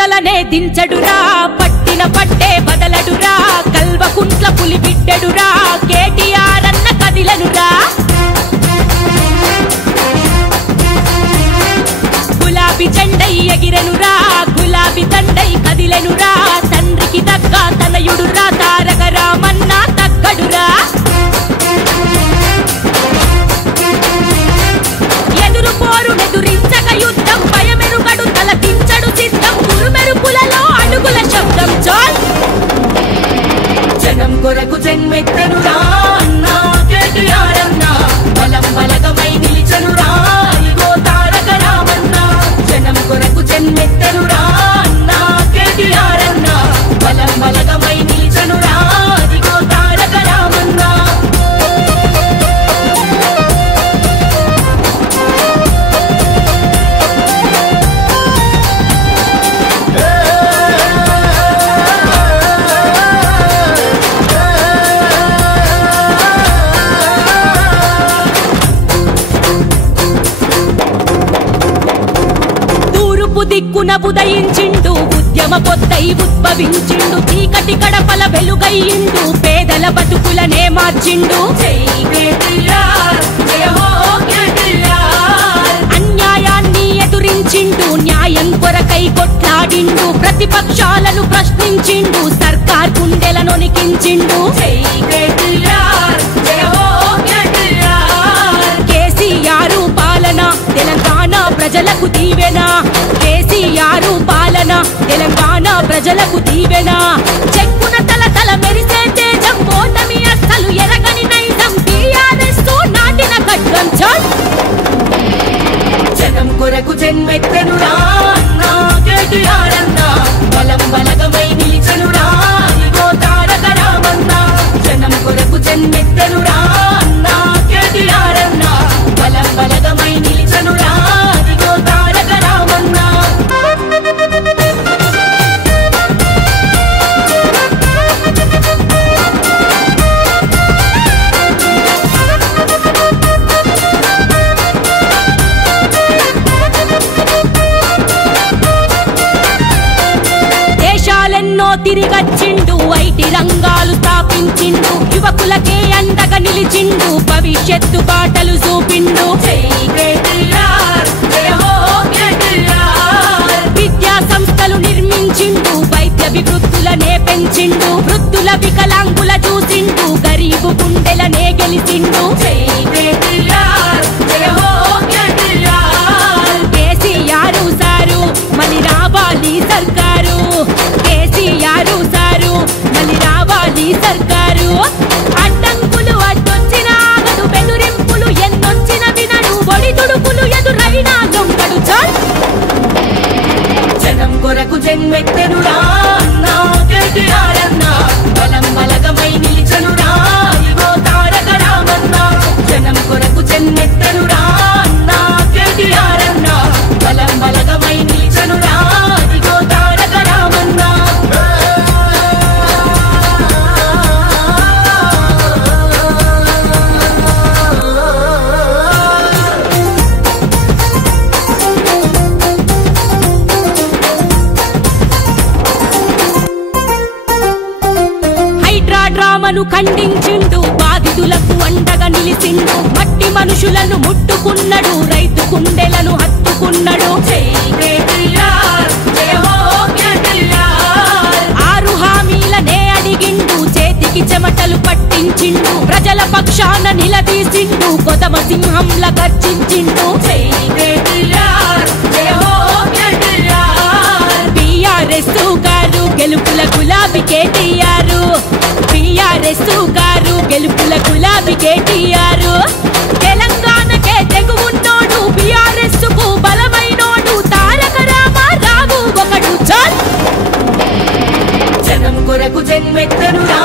నేతలనే దించడురా పట్టిన పట్టే బదలడురా కల్వకుంట్ల పులి బిడ్డడురా కేటీఆర్ అన్న కదిలనురా గులాబీ జెండై ఎగిరెనురా గులాబీ దండై కదిలెనురా తండ్రికి దగ్గ తనయుడురా తారక రామన్న తగ్గడురా ఎదురు పోరునెదురించక యుద్ధం భయమెరుగడు తల దించడు సిద్ధం ఉరుమెరుపులలో అడుగుల శబ్దం చాల్ జనం కొరకు జన్మెత్తనురా అన్నా కేటీఆర్ అన్నా బలం బలగమై నిలిచనురా ఇగో తారక రామన్న జనం కొరకు జన్మెత్తనురా అన్నా కేటీఆర్ అన్నా బలం బలగమై నిలిచనురా ఇగో తారక రామన్న దిక్కున ఉదయించిండు ఉద్యమ పొద్దై ఉద్భవించిండు చీకటి కడపల వెలుగయ్యిండు పేదల బతుకులనే మార్చిండు అన్యాయాన్ని ఎదురించిండు న్యాయం కొరకై కొట్లాడిండు ప్రతిపక్షాలను ప్రశ్నించిండు సర్కార్ గుండెలను నికించిండు కేసీఆర్ పాలన తెలంగాణ ప్రజలకు దీవెన కేసీఆర్ పాలన తెలంగాణ ప్రజలకు దీవెన చెక్కున తల తల మెరిసే తేజం ఓటమి అస్సలు ఎరగని నైజం టీఆర్ఎస్ నాటిన ఖడ్గం చాల్ జనం కొరకు జన్మెత్తనురా అన్నా కేటీఆర్ అన్నా బలం బలగమై నిలిచనురా ఇగో తారక రామన్న జనం కొరకు జన్మెత్తనురా అన్నా కేటీఆర్ అన్నా బలం బలగమై నిలిచనురా ఇగో తారక రామన్న దేశాలెన్నో తిరిగచ్చిండు ఐటీ రంగాలు స్థాపించిండు యువకులకే అండగా నిలిచిండు భవిష్యత్తు బాటలు చూపిండు విద్యా సంస్థలు నిర్మించిండు వైద్య వివృత్తులనే పెంచిండు వృద్ధుల వికలాంగుల చూసిండు గరీబు గుండెలనే గెలిచిండు కేసీఆర్ సారు మళ్ళీ రావాలి సర్కారు కేసీఆర్ సారు మళ్ళీ రావాలి సర్కారు అడ్డంకులు అడ్డొచ్చిన ఆగడు బెదిరింపులు ఎన్నొచ్చిన వినడు ఒడిదుడుకులు ఎదురైనా దొంగడు చాల్ జనం కొరకు జన్మెత్తనురా అన్నా కేటీఆర్ అన్నా బలం బలగమై నిలిచనురా ఇగో తారక రామన్న జనం కొరకు జన్మెత్తనురా అన్నా కేటీఆర్ అన్నా బలం బలగమై నిలిచనురా ఇగో తారక రామన్న డ్రామను ఖండించిండు బాధితులకు అండగా నిలిచిండు మట్టి మనుషులను ముట్టుకున్నాడు రైతు గుండెలను హత్తుకున్నాడు ఆరు హామీలనే అడిగిండు చేతికి చెమటలు పట్టించిండు ప్రజల పక్షాన నిలదీసిండు కొదమ సింహంల గర్జించిండు టీఆర్ఎస్ గారు గెలుపుల గులాబీ కేటీఆర్ టీఆర్ఎస్ గారు గెలుపుల గులాబీ కేటీఆర్ తెలంగాణకే తెగువున్నోడు బీఆర్ఎస్ కు బలమైనోడు తారక రామారావు ఒకడు చాల్ జనం కొరకు జన్మెత్తనురా